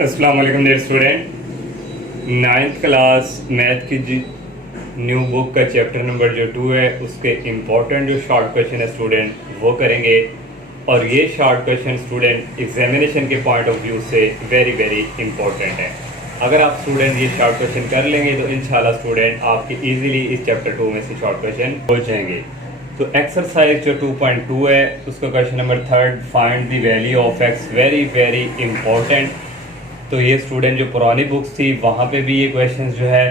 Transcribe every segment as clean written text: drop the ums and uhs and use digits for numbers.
अस्सलाम वालेकुम dear student. Ninth class math की न्यू बुक का चैप्टर नंबर जो 2 है उसके इम्पोर्टेंट जो शॉर्ट क्वेश्चन है स्टूडेंट वो करेंगे। और ये शॉर्ट क्वेश्चन स्टूडेंट एग्जामिनेशन के पॉइंट ऑफ व्यू से वेरी वेरी इंपॉर्टेंट है। अगर आप स्टूडेंट ये शॉर्ट क्वेश्चन कर लेंगे तो इंशाल्लाह स्टूडेंट आपके इजीली इस चैप्टर 2 में से शॉर्ट क्वेश्चन हो जाएंगे। तो एक्सरसाइज जो 2.2 है उसका question number 3, find the value of x, very very important. तो ये स्टूडेंट जो पुरानी बुक्स थी वहाँ पे भी ये क्वेश्चन जो है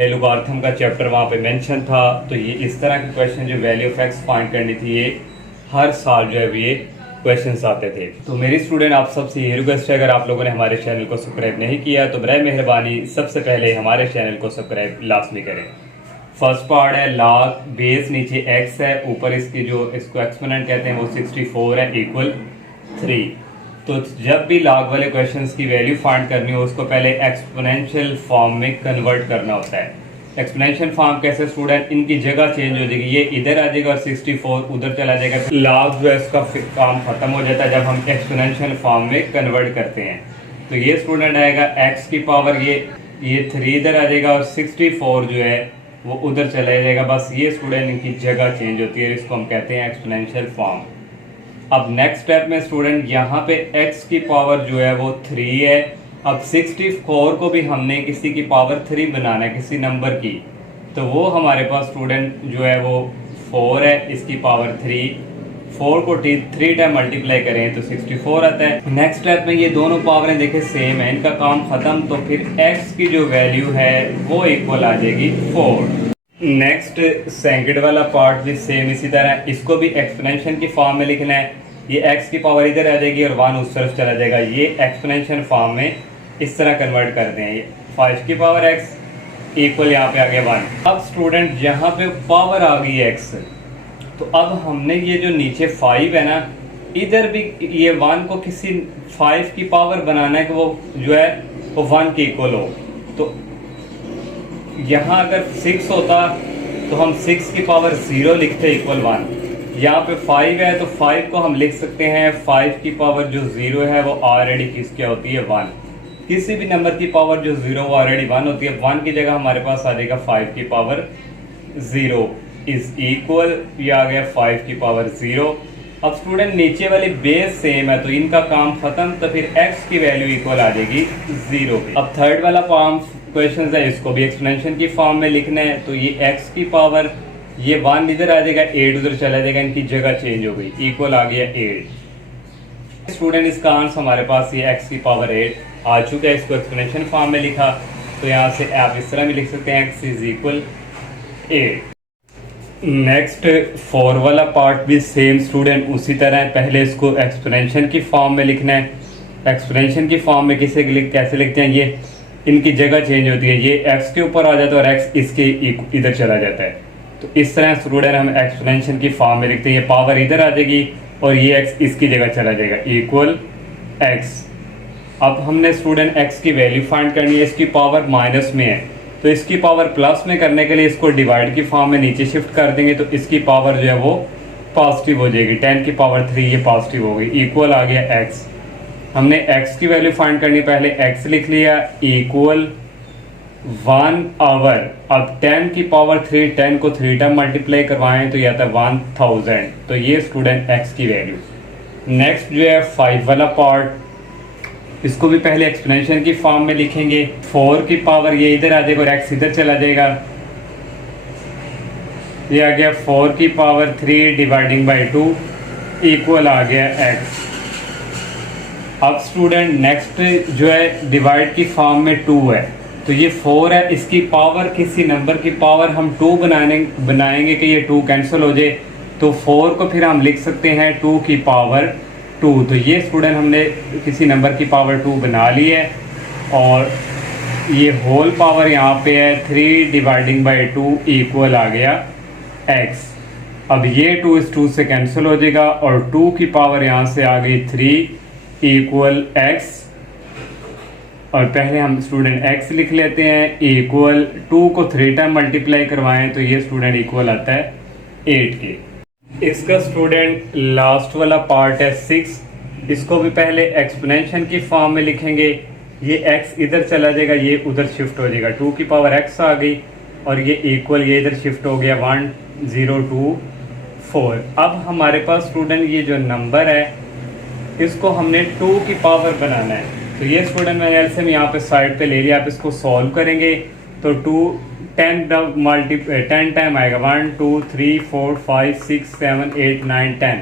एलोगार्थम का चैप्टर वहाँ पे मेंशन था। तो ये इस तरह के क्वेश्चन जो वैल्यू ऑफ एक्स फाइंड करनी थी ये हर साल जो है ये क्वेश्चंस आते थे। तो मेरी स्टूडेंट आप सबसे ये रिक्वेस्ट है, अगर आप लोगों ने हमारे चैनल को सब्सक्राइब नहीं किया तो बराए मेहरबानी सबसे पहले हमारे चैनल को सब्सक्राइब लाजमी करें। फर्स्ट पार्ट है लॉग बेस, नीचे एक्स है, ऊपर इसकी जो इसको एक्सपोनेंट कहते हैं वो 64 है इक्वल 3। तो जब भी लॉग वाले क्वेश्चंस की वैल्यू फाइंड करनी हो उसको पहले एक्सपोनेंशियल फॉर्म में कन्वर्ट करना होता है। एक्सपोनेंशियल फॉर्म कैसे स्टूडेंट, इनकी जगह चेंज हो जाएगी, ये इधर आ जाएगा और 64 उधर चला जाएगा। लॉग जो है उसका काम खत्म हो जाता है जब हम एक्सपोनेंशियल फॉर्म में कन्वर्ट करते हैं। तो ये स्टूडेंट आएगा एक्स की पावर ये 3 इधर आ जाएगा और 64 जो है वो उधर चला जाएगा। बस ये स्टूडेंट इनकी जगह चेंज होती है, इसको हम कहते हैं एक्सपोनेंशियल फॉर्म। अब नेक्स्ट स्टेप में स्टूडेंट यहाँ पे x की पावर जो है वो 3 है। अब 64 को भी हमने किसी की पावर 3 बनाना है, किसी नंबर की, तो वो हमारे पास स्टूडेंट जो है वो 4 है, इसकी पावर 3। 4 को 3 टाइम मल्टीप्लाई करें तो 64 आता है। नेक्स्ट स्टेप में ये दोनों पावरें देखें सेम है, इनका काम खत्म। तो फिर x की जो वैल्यू है वो इक्वल आ जाएगी 4। नेक्स्ट सेकंड वाला पार्ट भी सेम इसी तरह, इसको भी एक्सपोनेंशियल की फॉर्म में लिखना है। ये x की पावर इधर आ जाएगी और 1 उस तरफ चला जाएगा। ये एक्सपोनेंशियल फॉर्म में इस तरह कन्वर्ट करते हैं। ये 5 की पावर x इक्वल यहाँ पे आ गया 1। अब स्टूडेंट यहाँ पे पावर आ गई x, तो अब हमने ये जो नीचे 5 है ना, इधर भी ये 1 को किसी 5 की पावर बनाना है कि वो जो है वो 1 के इक्वल हो। तो यहाँ अगर 6 होता तो हम 6 की पावर 0 लिखते इक्वल 1। यहाँ पे 5 है तो 5 को हम लिख सकते हैं 5 की पावर जो 0 है वो ऑलरेडी किसकी होती है 1। किसी भी नंबर की पावर जो 0 वो ऑलरेडी 1 होती है। 1 की जगह हमारे पास आ जाएगा 5 की पावर 0 इज इक्वल, ये आ गया 5 की पावर 0। अब स्टूडेंट नीचे वाली बेस सेम है तो इनका काम खत्म, तो फिर x की वैल्यू इक्वल आ जाएगी 0 पे। अब थर्ड वाला फॉर्म क्वेश्चन है, इसको भी एक्सपोनेंशियल की फॉर्म में लिखना है। तो ये x की पावर ये 1 इधर आ जाएगा, 8 उधर चला जाएगा, इनकी जगह चेंज हो गई, इक्वल आ गया 8। स्टूडेंट इसका आंसर हमारे पास ये x की पावर 8 आ चुका है। इसको एक्सपोनेंशियल फॉर्म में लिखा तो यहाँ से आप इस तरह भी लिख सकते हैं x इज इक्वल 8। नेक्स्ट 4 वाला पार्ट भी सेम स्टूडेंट उसी तरह है। पहले इसको एक्सपोनेंशियल की फॉर्म में लिखना है। एक्सपोनेंशियल की फॉर्म में कैसे लिखते हैं, ये इनकी जगह चेंज होती है, ये x के ऊपर आ जाता है और x इसके इधर चला जाता है। तो इस तरह स्टूडेंट हम एक्सपोनेंशियल की फॉर्म में लिखते हैं, ये पावर इधर आ जाएगी और ये x इसकी जगह चला जाएगा इक्वल x। अब हमने स्टूडेंट x की वैल्यू फाइंड करनी है, इसकी पावर माइनस में है तो इसकी पावर प्लस में करने के लिए इसको डिवाइड की फॉर्म में नीचे शिफ्ट कर देंगे तो इसकी पावर जो है वो पॉजिटिव हो जाएगी। 10 की पावर 3 ये पॉजिटिव हो गई, इक्वल आ गया x। हमने x की वैल्यू फाइंड करनी, पहले x लिख लिया इक्वल 1 अब 10 की पावर 3, 10 को 3 टाइम मल्टीप्लाई करवाएं तो यह आता है 1000। तो ये स्टूडेंट x की वैल्यू। नेक्स्ट जो है 5 वाला पार्ट, इसको भी पहले एक्सपोनेंशियल की फॉर्म में लिखेंगे। 4 की पावर ये इधर आ जाएगा और x इधर चला जाएगा, ये आ गया 4 की पावर 3 डिवाइडिंग बाई 2 इक्वल आ गया x। अब स्टूडेंट नेक्स्ट जो है डिवाइड की फॉर्म में 2 है, तो ये 4 है, इसकी पावर किसी नंबर की पावर हम 2 बनाएंगे कि ये 2 कैंसिल हो जाए। तो 4 को फिर हम लिख सकते हैं 2 की पावर 2। तो ये स्टूडेंट हमने किसी नंबर की पावर 2 बना ली है और ये होल पावर यहाँ पे है 3 डिवाइडिंग बाई 2 इक्वल आ गया x। अब ये 2 इस 2 से कैंसिल हो जाएगा और 2 की पावर यहाँ से आ गई 3 इक्वल x। और पहले हम स्टूडेंट x लिख लेते हैं इक्वल 2 को 3 टाइम मल्टीप्लाई करवाएं तो ये स्टूडेंट इक्वल आता है 8 के। इसका स्टूडेंट लास्ट वाला पार्ट है 6, इसको भी पहले एक्सपोनेंशियल की फॉर्म में लिखेंगे। ये x इधर चला जाएगा, ये उधर शिफ्ट हो जाएगा, 2 की पावर x आ गई और ये इक्वल ये इधर शिफ्ट हो गया 1024। अब हमारे पास स्टूडेंट ये जो नंबर है इसको हमने 2 की पावर बनाना है। तो ये स्टूडेंट मैंने एलसीएम यहाँ पे साइड पे ले लिया। आप इसको सॉल्व करेंगे तो 10 टाइम आएगा, 1 2 3 4 5 6 7 8 9 10।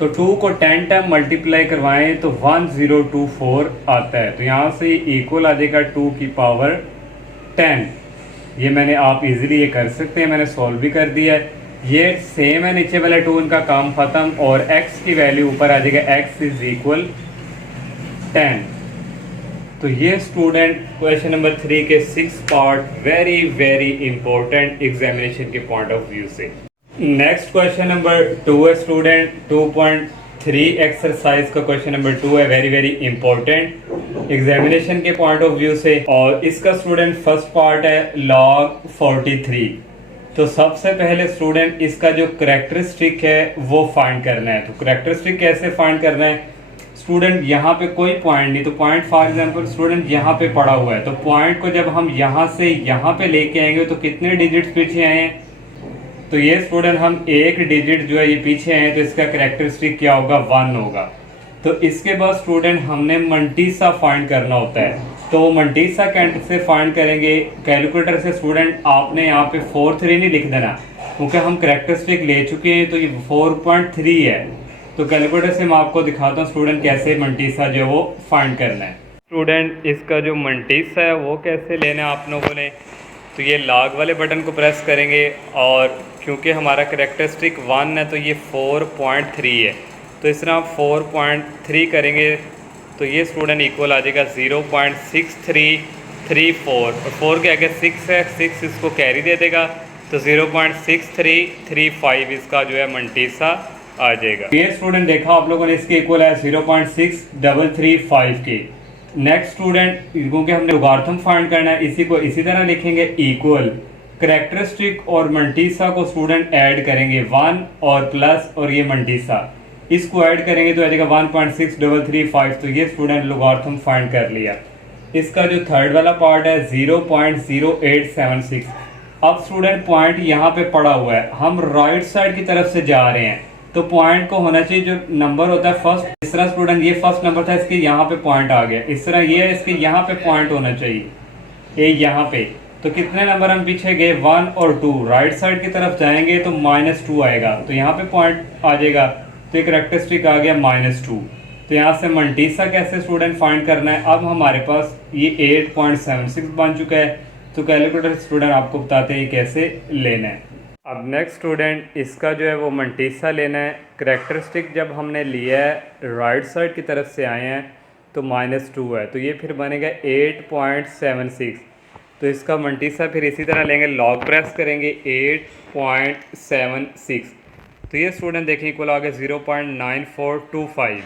तो 2 को 10 टाइम मल्टीप्लाई करवाएं तो 1024 आता है। तो यहाँ से इक्वल आ जाएगा 2 की पावर 10। ये मैंने आप इजीली ये कर सकते हैं, मैंने सॉल्व भी कर दिया है। ये सेम है, नीचे वाले 2 इनका काम खत्म और x की वैल्यू ऊपर आ जाएगा, x इज इक्वल 10। तो ये स्टूडेंट क्वेश्चन नंबर 3 के 6 part very very important examination के पॉइंट ऑफ व्यू से। नेक्स्ट क्वेश्चन नंबर 2 है स्टूडेंट 2.3 एक्सरसाइज का क्वेश्चन नंबर 2 है, वेरी वेरी इंपॉर्टेंट एग्जामिनेशन के पॉइंट ऑफ व्यू से। और इसका स्टूडेंट फर्स्ट पार्ट है log 43। तो सबसे पहले स्टूडेंट इसका जो करेक्टरिस्टिक है वो फाइंड करना है। तो करेक्टरिस्टिक कैसे फाइंड करना है स्टूडेंट, यहाँ पे कोई पॉइंट नहीं, तो पॉइंट फॉर एग्जांपल स्टूडेंट यहाँ पे पड़ा हुआ है, तो पॉइंट को जब हम यहाँ से यहाँ पे लेके आएंगे तो कितने डिजिट्स पीछे आए हैं, तो ये स्टूडेंट हम एक डिजिट जो है ये पीछे आए, तो इसका करेक्टरिस्टिक क्या होगा 1 होगा। तो इसके बाद स्टूडेंट हमने मंटीसा फाइंड करना होता है। तो मंटीसा कैसे फाइंड करेंगे, कैलकुलेटर से स्टूडेंट आपने यहाँ पे 43 नहीं लिख देना क्योंकि हम करेक्टरिस्टिक ले चुके हैं, तो ये 4.3 है। तो कैलकुलेटर से मैं आपको दिखाता हूँ स्टूडेंट कैसे मंटीसा जो वो फाइंड करना है। स्टूडेंट इसका जो मंटीसा है वो कैसे लेना है आप लोगों ने, तो ये लॉग वाले बटन को प्रेस करेंगे और क्योंकि हमारा करेक्टरिस्टिक 1 है तो ये 4.3 है, तो इस तरह आप 4.3 करेंगे तो ये स्टूडेंट इक्वल आ जाएगा 0.6334 और 4 के आगे 6 है, 6 इसको कैरी दे देगा तो 0.6335 इसका जो है मंटीसा आ जाएगा। ये स्टूडेंट देखा आप लोगों ने, इसके इक्वल है 0.6335 के। नेक्स्ट स्टूडेंट क्योंकि हमने लोगारिथम फाइंड करना है, इसी को इसी तरह लिखेंगे इक्वल करेक्टरिस्टिक और मंटीसा को स्टूडेंट ऐड करेंगे 1 और प्लस और ये मंटीसा इसको ऐड करेंगे तो आ जाएगा 1.6335। तो ये स्टूडेंट लोगारिथम फाइंड कर लिया। इसका जो थर्ड वाला पार्ट है 0.0876। अब स्टूडेंट पॉइंट यहाँ पे पड़ा हुआ है, हम राइट साइड की तरफ से जा रहे हैं तो पॉइंट को होना चाहिए जो नंबर होता है फर्स्ट, इस तरह स्टूडेंट ये फर्स्ट नंबर था, इसके यहाँ पे पॉइंट आ गया, इस तरह ये है, इसके यहाँ पे पॉइंट होना चाहिए ये यहाँ पे। तो कितने नंबर हम पीछे गए 1 और 2, राइट साइड की तरफ जाएंगे तो -2 आएगा, तो यहाँ पे पॉइंट आ जाएगा, तो एक करेक्टरिस्टिक आ गया -2। तो यहाँ से मंटीसा कैसे स्टूडेंट फाइंड करना है, अब हमारे पास ये 8.76 बन चुका है, तो कैलकुलेटर स्टूडेंट आपको बताते हैं कैसे लेना है। अब नेक्स्ट स्टूडेंट इसका जो है वो मंटीसा लेना है। करेक्टरिस्टिक जब हमने लिया है राइट साइड की तरफ से आए हैं तो -2 है, तो ये फिर बनेगा 8.76। तो इसका मंटीसा फिर इसी तरह लेंगे, लॉग प्रेस करेंगे 8.76। तो ये स्टूडेंट देखिए इक्वल आ गया 0.9425।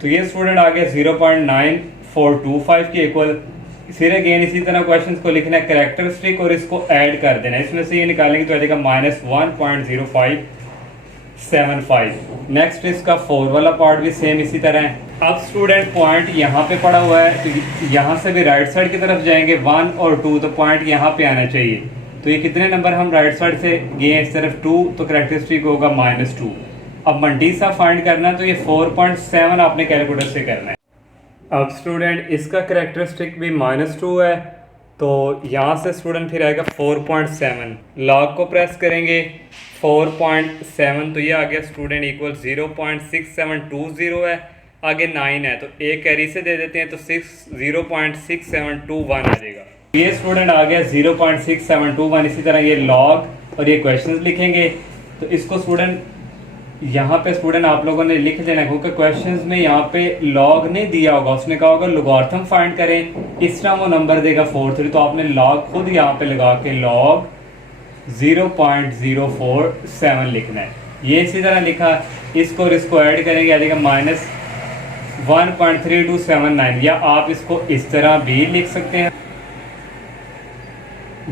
तो ये स्टूडेंट आ गया 0.9425 के इक्वल। फिर अगेन इसी तरह क्वेश्चंस को लिखना है करेक्टरिस्टिक और इसको ऐड कर देना है, इसमें से ये निकालेंगे तो आ जाएगा -1.0575। नेक्स्ट इसका 4 वाला पार्ट भी सेम इसी तरह है। अब स्टूडेंट पॉइंट यहाँ पे पड़ा हुआ है, तो यहाँ से भी राइट साइड की तरफ जाएंगे 1 और 2, तो पॉइंट यहाँ पे आना चाहिए। तो ये कितने नंबर हम राइट साइड से गए इस तरफ 2, तो करेक्टरिस्टिक होगा -2। अब मंटीसा फाइंड करना तो ये 4.7 आपने कैलकुलेटर से करना है। अब स्टूडेंट इसका करेक्टरिस्टिक भी -2 है, तो यहाँ से स्टूडेंट फिर आएगा 4.7, लॉग को प्रेस करेंगे 4.7, तो ये आ गया स्टूडेंट इक्वल 0.6720 है, आगे 9 है तो एक कैरी से दे देते हैं तो 0.6721 आ जाएगा। ये स्टूडेंट आ गया 0.6721। इसी तरह ये लॉग और ये क्वेश्चंस लिखेंगे, तो इसको स्टूडेंट यहाँ पे स्टूडेंट आप लोगों ने लिख देना क्योंकि क्वेश्चंस में यहाँ पे लॉग नहीं दिया होगा, उसने कहा होगा लोगारिथम फाइंड करें, इस तरह वो नंबर देगा 43, तो आपने लॉग खुद यहाँ पे लगा के लॉग 0.047 लिखना है। ये इसी तरह लिखा, इसको और इसको ऐड करेंगे आ जाएगा -1.3279, या आप इसको इस तरह भी लिख सकते हैं,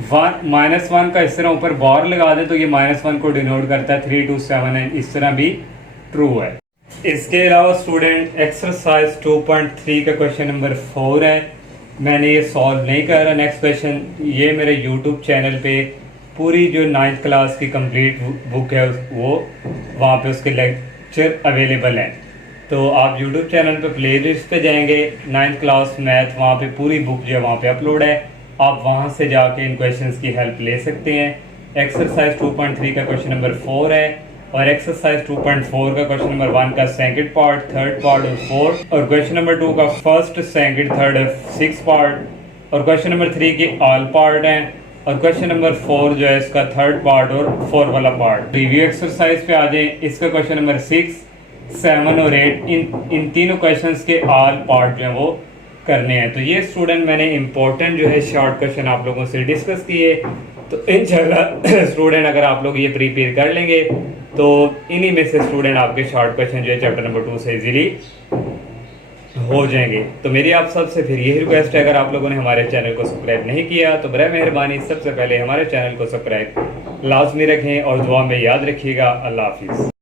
-1 का इस तरह ऊपर बार लगा दे तो ये -1 को डिनोट करता है, 327 है, इस तरह भी ट्रू है। इसके अलावा स्टूडेंट एक्सरसाइज 2.3 का क्वेश्चन नंबर 4 है। मैंने ये सॉल्व नहीं करा। नेक्स्ट क्वेश्चन ये मेरे यूट्यूब चैनल पे पूरी जो 9th क्लास की कंप्लीट बुक है वो वहाँ पे उसके लेक्चर अवेलेबल हैं। तो आप यूट्यूब चैनल पे प्लेलिस्ट पे जाएंगे, 9th क्लास मैथ, वहाँ पे पूरी बुक जो है वहाँ पे अपलोड है। आप वहाँ से जाके इन क्वेश्चंस की हेल्प ले सकते हैं। एक्सरसाइज 2.3 का क्वेश्चन नंबर 4 है और एक्सरसाइज 2.4 का क्वेश्चन नंबर 1 का सेकंड पार्ट, थर्ड पार्ट और फोर्थ, और क्वेश्चन नंबर 2 का फर्स्ट, सेकंड, थर्ड और 6 पार्ट, और क्वेश्चन नंबर 3 के ऑल पार्ट हैं, और क्वेश्चन नंबर 4 जो है इसका थर्ड पार्ट और 4 वाला पार्ट। रिव्यू एक्सरसाइज पे आ जाए। इसका क्वेश्चन नंबर 6, 7 और 8 इन तीनों क्वेश्चंस के ऑल पार्ट जो है वो करने हैं। तो ये स्टूडेंट मैंने इंपॉर्टेंट जो है शॉर्ट क्वेश्चन आप लोगों से डिस्कस किए। तो इंशाल्लाह स्टूडेंट अगर आप लोग ये प्रिपेयर कर लेंगे तो इन्हीं में से स्टूडेंट आपके शॉर्ट क्वेश्चन जो है चैप्टर नंबर 2 से इजीली हो जाएंगे। तो मेरी आप सबसे फिर यही रिक्वेस्ट है, अगर आप लोगों ने हमारे चैनल को सब्सक्राइब नहीं किया तो बराए मेहरबानी सबसे पहले हमारे चैनल को सब्सक्राइब लाजमी रखें और दुआ में याद रखिएगा। अल्लाह हाफिज़।